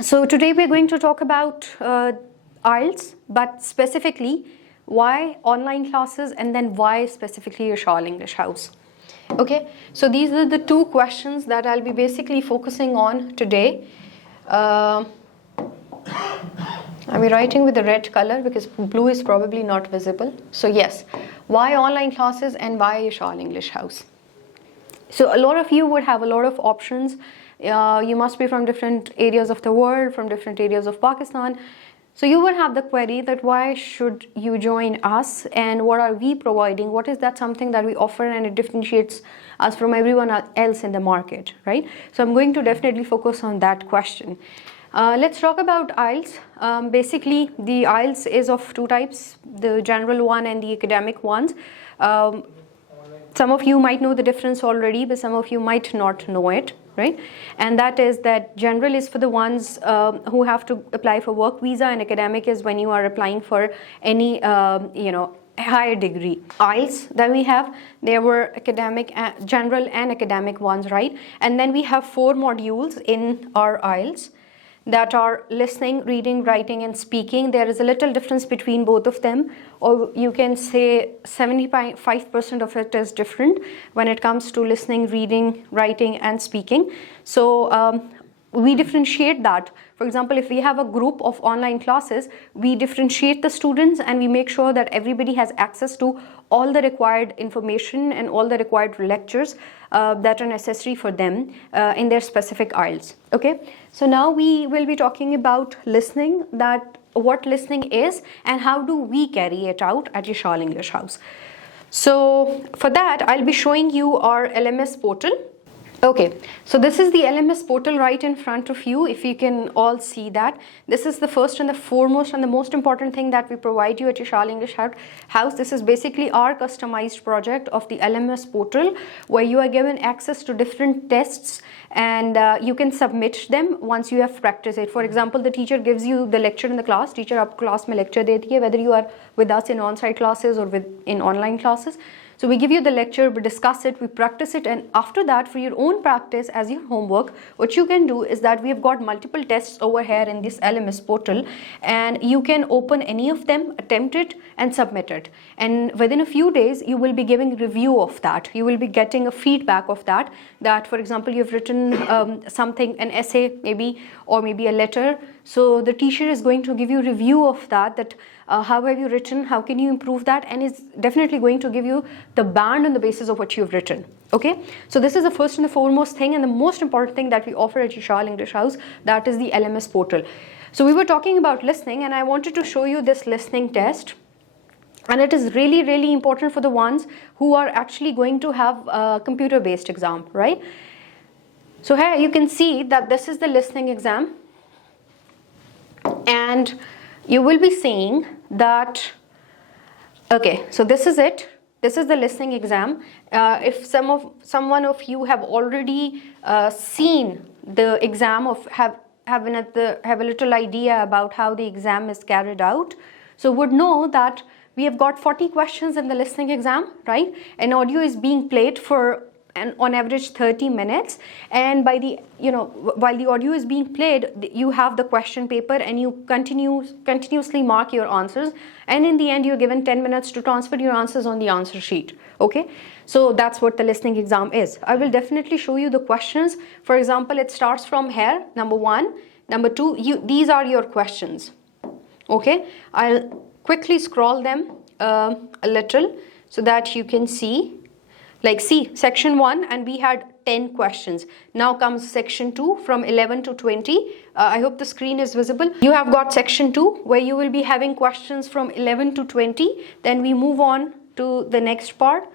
So today we're going to talk about IELTS, but specifically why online classes and then why specifically Yashal English House. Okay, so these are the two questions that I'll be basically focusing on today. I'll be writing with the red color because blue is probably not visible. So yes, why online classes and why Yashal English House. So a lot of you would have a lot of options. You must be from different areas of the world, from different areas of Pakistan. So you will have the query that why should you join us and what are we providing? What is that something that we offer and it differentiates us from everyone else in the market, right? So I'm going to definitely focus on that question. Let's talk about IELTS. Basically, the IELTS is of two types, the general one and the academic ones. Some of you might know the difference already, but some of you might not know it, right? And that is that general is for the ones who have to apply for work visa, and academic is when you are applying for any, higher degree. IELTS that we have, there were academic, general and academic ones, right? And then we have 4 modules in our IELTS that are listening, reading, writing, and speaking. There is a little difference between both of them, or you can say 75% of it is different when it comes to listening, reading, writing, and speaking. So we differentiate that. For example, if we have a group of online classes, we differentiate the students and we make sure that everybody has access to all the required information and all the required lectures that are necessary for them in their specific IELTS. Okay, so now we will be talking about listening, that what listening is and how do we carry it out at Yashal English House. So for that, I'll be showing you our LMS portal. Okay, so this is the LMS portal right in front of you, if you can all see that. This is the first and the foremost and the most important thing that we provide you at Yashal English House. This is basically our customized project of the LMS portal, where you are given access to different tests and you can submit them once you have practiced it. For example, the teacher gives you the lecture in the class, teacher aapko class mein lecture deti hai, whether you are with us in on-site classes or in online classes. So we give you the lecture, we discuss it, we practice it, and after that, for your own practice as your homework, what you can do is that we have got multiple tests over here in this LMS portal, and you can open any of them, attempt it, and submit it. And within a few days, you will be giving review of that. You will be getting a feedback of that, for example, you've written something, an essay maybe, or maybe a letter. So the teacher is going to give you review of that how have you written, how can you improve that, and is definitely going to give you the band on the basis of what you've written. Okay, so this is the first and the foremost thing and the most important thing that we offer at Yashal English House, that is the LMS portal. So we were talking about listening and I wanted to show you this listening test, and it is really, really important for the ones who are actually going to have a computer-based exam, right? So here you can see that this is the listening exam, and you will be seeing that, okay, so this is it. This is the listening exam. If someone of you have already seen the exam, have a little idea about how the exam is carried out, so would know that we have got 40 questions in the listening exam, right? And audio is being played for on average 30 minutes, and by the while the audio is being played, you have the question paper and you continuously mark your answers, and in the end you're given 10 minutes to transfer your answers on the answer sheet. Okay, so that's what the listening exam is. I will definitely show you the questions. For example, it starts from here, number 1, number 2, these are your questions. Okay, I'll quickly scroll them a little so that you can see. Like see, section 1, and we had 10 questions. Now comes section 2 from 11 to 20. I hope the screen is visible. You have got section 2 where you will be having questions from 11 to 20. Then we move on to the next part.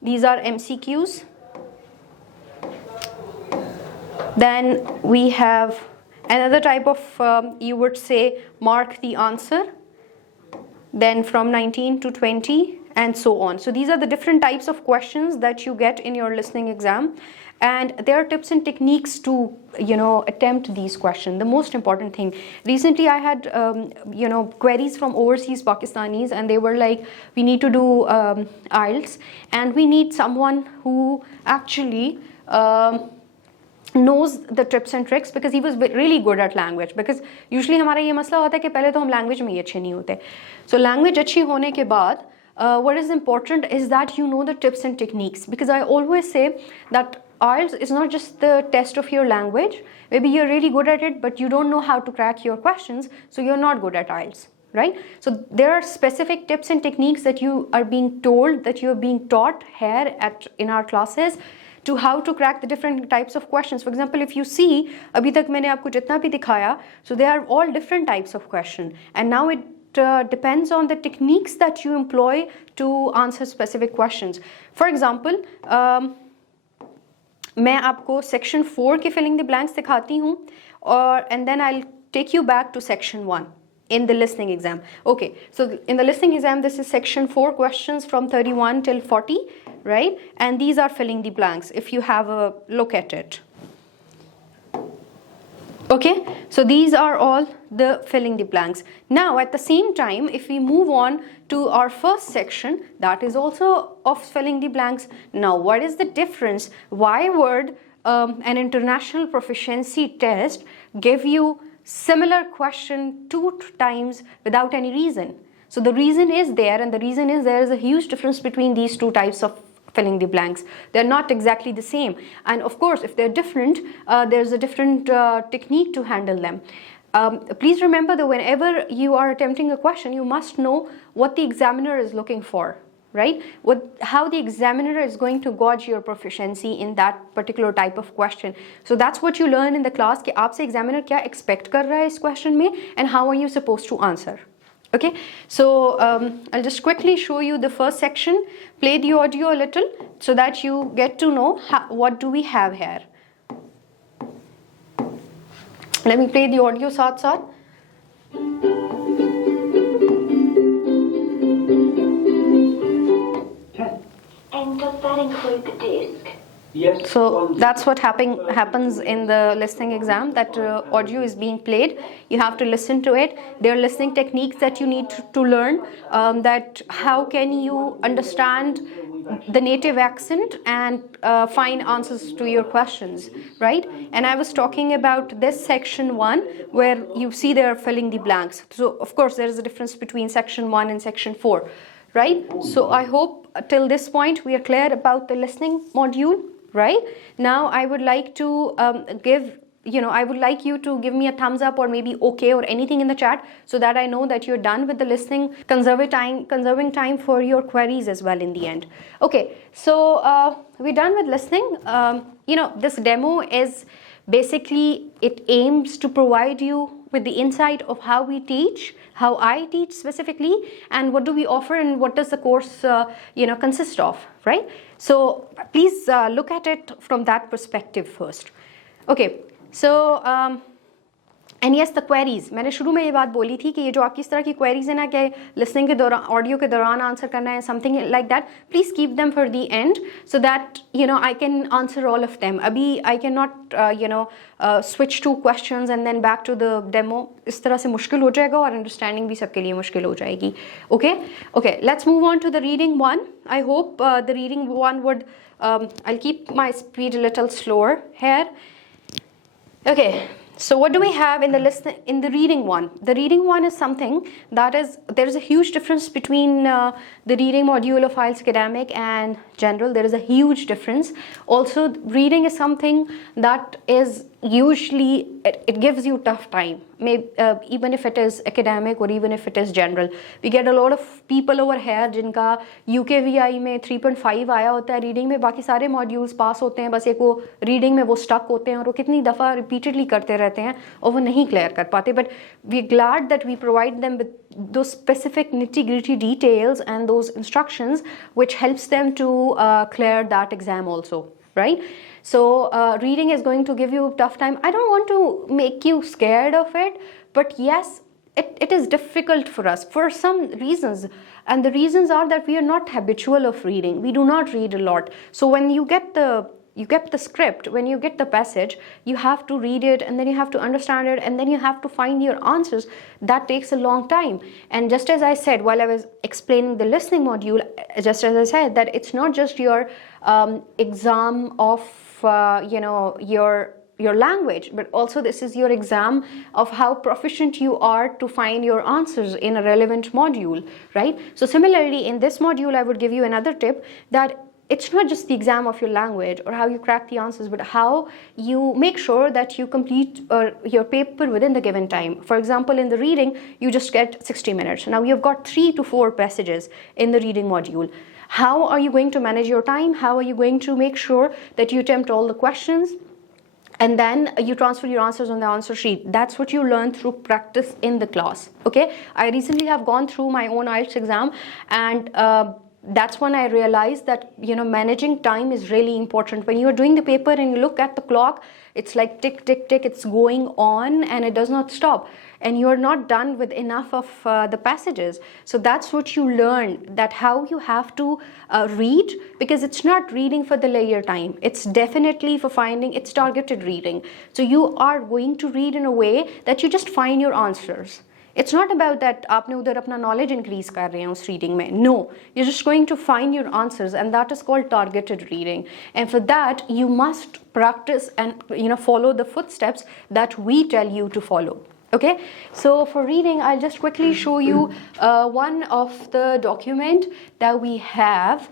These are MCQs. Then we have another type of, you would say, mark the answer. Then from 19 to 20. And so on. So these are the different types of questions that you get in your listening exam, and there are tips and techniques to attempt these questions. The most important thing, recently I had queries from overseas Pakistanis, and they were like, we need to do IELTS and we need someone who actually knows the tips and tricks because he was really good at language. Because usually हमारा ये मसला होता है कि पहले तो हम language में ही अच्छे नहीं होते. So language अच्छी होने के बाद what is important is that you know the tips and techniques, because I always say that IELTS is not just the test of your language. Maybe you're really good at it, but you don't know how to crack your questions, so you're not good at IELTS, right? So there are specific tips and techniques that you are being told, that you're being taught here in our classes, to how to crack the different types of questions. For example, if you see, अभी तक मैंने आपको जितना भी दिखाया, so they are all different types of question, and now it depends on the techniques that you employ to answer specific questions. For example, मैं आपको section 4 के filling the blanks दिखाती हूँ, और and then I'll take you back to section 1 in the listening exam. Okay, so in the listening exam, this is section 4 questions from 31 till 40, right? And these are filling the blanks if you have a look at it. Okay, so these are all the filling the blanks. Now at the same time, if we move on to our first section, that is also of filling the blanks. Now what is the difference? Why would an international proficiency test give you similar question 2 times without any reason? So the reason is there, and the reason is there is a huge difference between these 2 types of filling the blanks. They're not exactly the same, and of course if they're different, there's a different technique to handle them. Please remember that whenever you are attempting a question, you must know what the examiner is looking for, right? How the examiner is going to gauge your proficiency in that particular type of question. So that's what you learn in the class, कि आपसे examiner क्या expect कर रहा है इस question में, and how are you supposed to answer. Okay, so I'll just quickly show you the first section, play the audio a little so that you get to know what do we have here. Let me play the audio साथ. And does that include the disc? Yes. So that's what happens in the listening exam, that audio is being played. You have to listen to it. There are listening techniques that you need to learn, that how can you understand the native accent and find answers to your questions, right? And I was talking about this section 1 where you see they're filling the blanks. So of course there is a difference between section 1 and section 4, right? So I hope till this point we are clear about the listening module. Right now, I would like to I would like you to give me a thumbs up or maybe okay or anything in the chat, so that I know that you're done with the listening, conserving time for your queries as well in the end. Okay, so we're done with listening. This demo is basically, it aims to provide you with the insight of how we teach, how I teach specifically, and what do we offer, and what does the course consist of, right? So please look at it from that perspective first. Okay, so and yes, the queries. मैंने शुरू में ये बात बोली थी कि ये जो आपकी इस तरह की queries है ना, कि listening के दौरान, ऑडियो के दौरान आंसर करना है, something like that, please keep them for the end so that I can answer all of them. अभी I cannot switch to questions and then back to the demo. इस तरह से मुश्किल हो जाएगा और understanding भी सबके लिए मुश्किल हो जाएगी. Okay, let's move on to the reading one. I hope the reading one would I'll keep my speed a little slower here. Okay. So what do we have in the reading one? The reading one is something that there is a huge difference between the reading module of IELTS Academic and General. There is a huge difference. Also, reading is something that is usually, it gives you tough time. Maybe, even if it is academic or even if it is general. We get a lot of people over here जिनका UKVI में 3.5 आया होता है reading में, बाकी सारे modules पास होते हैं, बस एक वो reading में वो stuck होते हैं और वो कितनी दफ़ा repeatedly करते रहते हैं और वो नहीं clear कर पाते. But we're glad that we provide them with those specific nitty-gritty details and those instructions which helps them to clear that exam also, right? So reading is going to give you a tough time. I don't want to make you scared of it, but yes, it is difficult for us for some reasons, and the reasons are that we are not habitual of reading. We do not read a lot. So when you get the script, when you get the passage, you have to read it, and then you have to understand it, and then you have to find your answers. That takes a long time. And just as I said while I was explaining the listening module, just as I said, that it's not just your exam of your your language, but also this is your exam of how proficient you are to find your answers in a relevant module, right? So similarly, in this module, I would give you another tip that it's not just the exam of your language or how you crack the answers, but how you make sure that you complete your paper within the given time. For example, in the reading, you just get 60 minutes. Now you've got 3 to 4 passages in the reading module. How are you going to manage your time? How are you going to make sure that you attempt all the questions? And then you transfer your answers on the answer sheet. That's what you learn through practice in the class. Okay, I recently have gone through my own IELTS exam, and that's when I realized that, you know, managing time is really important. When you're doing the paper and you look at the clock, it's like tick, tick, tick, it's going on and it does not stop. And you're not done with enough of the passages. So that's what you learn, that how you have to read, because it's not reading for the leisure time. It's definitely for finding, it's targeted reading. So you are going to read in a way that you just find your answers. It's not about that आपने उधर अपना knowledge increase कर रहे हैं उस reading में. No, you're just going to find your answers, and that is called targeted reading. And for that, you must practice and, you know, follow the footsteps that we tell you to follow. Okay, so for reading, I'll just quickly show you one of the document that we have.